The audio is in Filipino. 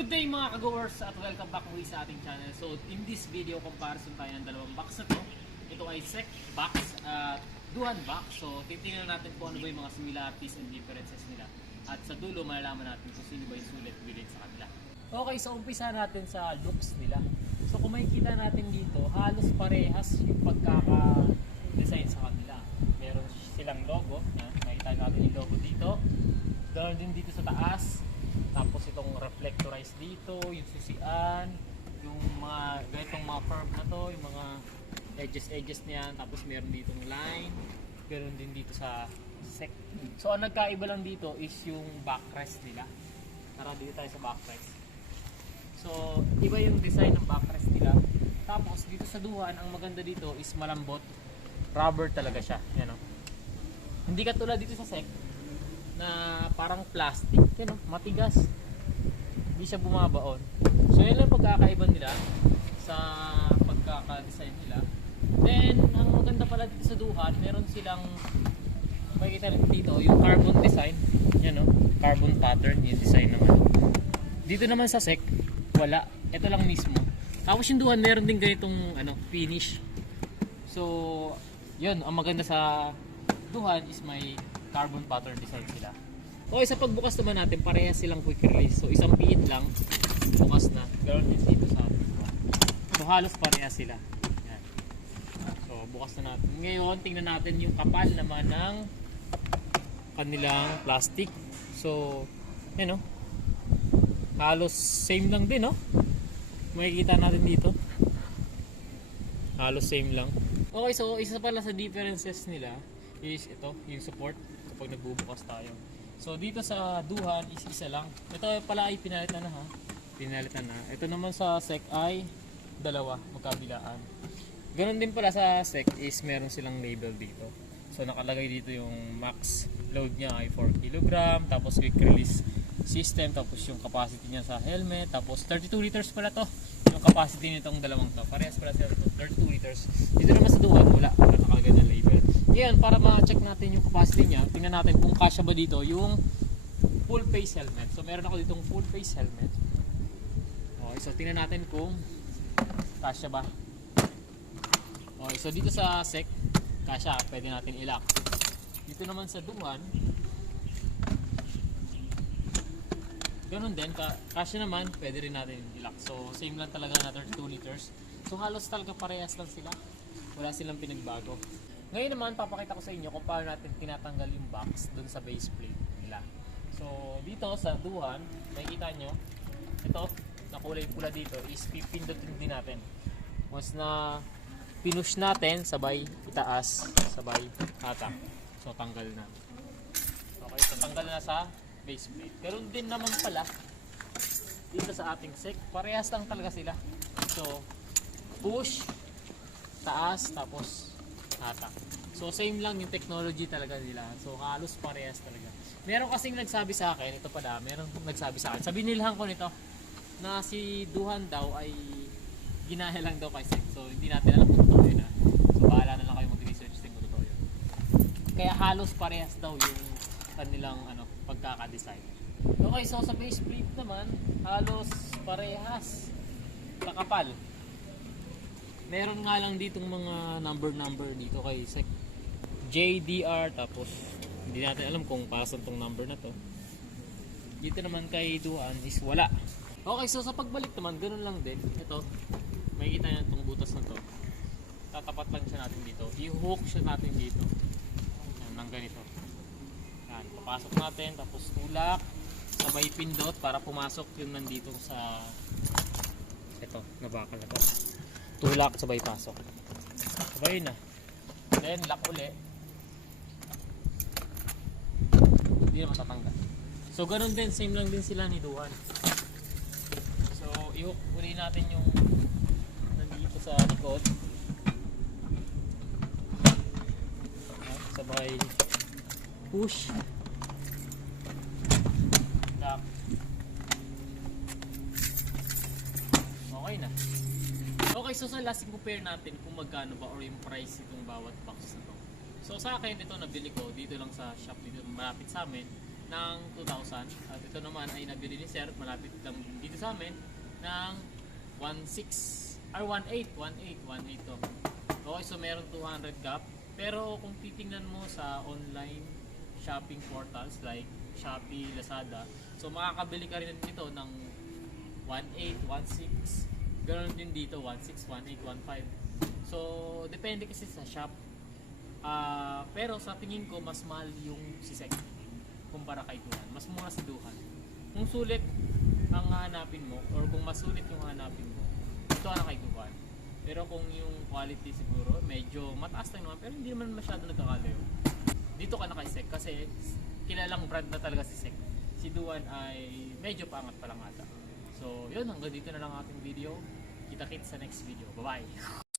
Good day mga ka-goers at welcome back muli sa ating channel. So in this video, comparison tayo ng dalawang box na to. Ito ay SEC box at Duhan box. So titingnan natin kung ano ba yung mga similarities and differences nila. At sa dulo, malalaman natin kung sino ba yung sulit bilhin sa kanila. Okay, so umpisa natin sa looks nila. So kung makikita natin dito, halos parehas yung pagkaka-design sa kanila. Meron silang logo. Makikita natin yung logo dito. Ganoon din dito sa taas. Tapos itong reflectorized dito, yung susian, yung mga ganitong mga curve na to, yung mga edges niyan. Tapos meron ditong line, meron din dito sa SEC. So ang nagkaiba lang dito is yung backrest nila. Tara dito tayo sa backrest. So iba yung design ng backrest nila. Tapos dito sa Duhan, ang maganda dito is malambot. Rubber talaga siya. Yan, hindi katulad dito sa SEC na parang plastic, yun, matigas, hindi siya bumabaon. So yun lang pagkakaiba nila sa pagkaka-design nila. Then ang maganda pala dito sa Duhan, meron silang makikita rin dito yung carbon design, yan, carbon pattern yung design naman. Dito naman sa SEC wala, ito lang mismo. Tapos yung Duhan meron din ganitong finish. So yun, ang maganda sa Duhan is may carbon pattern design sila. Okay, sa pagbukas naman natin, parehas silang quick release. So isang pihit lang, bukas na. Ganoon din dito sa atin. So halos parehas sila. Yan. So bukas na natin. Ngayon, tingnan natin yung kapal naman ng kanilang plastic. So, yan, halos same lang din, makikita natin dito. Halos same lang. Okay, so isa pala sa differences nila is ito, yung support kapag nagbubukas tayo. So dito sa Duhan is isa lang. Ito pala ay pinalitan na, pinalitan na. Ito naman sa SEC ay dalawa, magkabilaan. Ganon din pala sa SEC is meron silang label dito. So nakalagay dito yung max load niya ay 4 kg, tapos quick release system, tapos yung capacity niya sa helmet, tapos 32 liters pala to. Yung capacity nitong dalawang to. Parehas pala sila 32 liters. Dito naman sa Duhan wala nakalagay ng label. Yan, para ma-check natin yung capacity niya, tingnan natin kung kasya ba dito yung full face helmet. So meron ako ditong full face helmet. Okay, so tingnan natin kung kasya ba. Okay, so dito sa SEC, kasya, pwede natin i-lock. Dito naman sa Duhan, ganun din, kasya naman, pwede rin natin i-lock. So same lang talaga na 32 liters. So halos talaga parehas lang sila. Wala silang pinagbago. Ngayon naman, papakita ko sa inyo kung paano natin tinatanggal yung box dun sa base plate nila. So, dito sa Duhan, nakikita nyo, ito, na kulay pula dito, is pipindutin din natin. Once na pinush natin, sabay itaas, sabay hatak. So, tanggal na. Okay, so tanggal na sa base plate. Pero din naman pala, dito sa ating SEC, parehas lang talaga sila. So, push, taas, tapos hatak. So same lang yung technology talaga nila. So halos parehas talaga. Meron kasing nagsabi sa akin, ito pala, meron nagsabi sa akin. Sabi nilhan ko nito na si Duhan daw ay ginaya lang daw kay SEC. So hindi natin alam kung totoo yun. So bahala na lang kayo mag-research din kung totoo yun. Kaya halos parehas daw yung kanilang pagkaka-design. Okay, so sa base plate naman, halos parehas. Kakapal. Meron nga lang ditong mga number dito kay SEC. JDR, tapos hindi natin alam kung pasan tong number na to. Dito naman kay Duhan is wala. Okay, so sa pagbalik naman, ganun lang din. Ito, makikita nyo itong butas na to. Tatapat lang siya natin dito. I-hook siya natin dito. Yan, ng ganito. Yan, papasok natin, tapos tulak. Sabay pindot para pumasok yung nandito sa ito, nabakal na to. Tulak, sabay pasok. Sabay na. Then, lock uli. Hindi na matatanggal. So, ganun din. Same lang din sila ni Duhan. So, i-hook uli natin yung nandito sa likod. Sabay push. Lock. Okay na. Okay, so sa last compare natin kung magkano ba or yung price itong bawat box na to. So sa akin, ito nabili ko dito lang sa shop dito malapit sa amin ng 2,000. At ito naman ay nabili ni Sir, malapit lang dito sa amin, ng 1,600 or 1,800 to. Okay, so meron 200 gap. Pero kung titingnan mo sa online shopping portals like Shopee, Lazada, so makakabili ka rin nito ng 1,800, 1,600. Ganoon din dito, 1,600, 1,800, 1,500. So, depende kasi sa shop. Pero sa tingin ko, mas mahal yung si Sek kumpara kay Duhan. Mas mura si Duhan. Kung sulit ang hanapin mo, or kung masulit yung hanapin mo, ito na kay Duhan. Pero kung yung quality siguro, medyo mataas lang naman, pero hindi naman masyado nagkakalayo. Dito ka na kay Sek kasi kilalang brand na talaga si Sek. Si Duhan ay medyo paangat pa lang ata. So, yun, hanggang dito na lang ating video. Kita-kits sa next video. Bye-bye!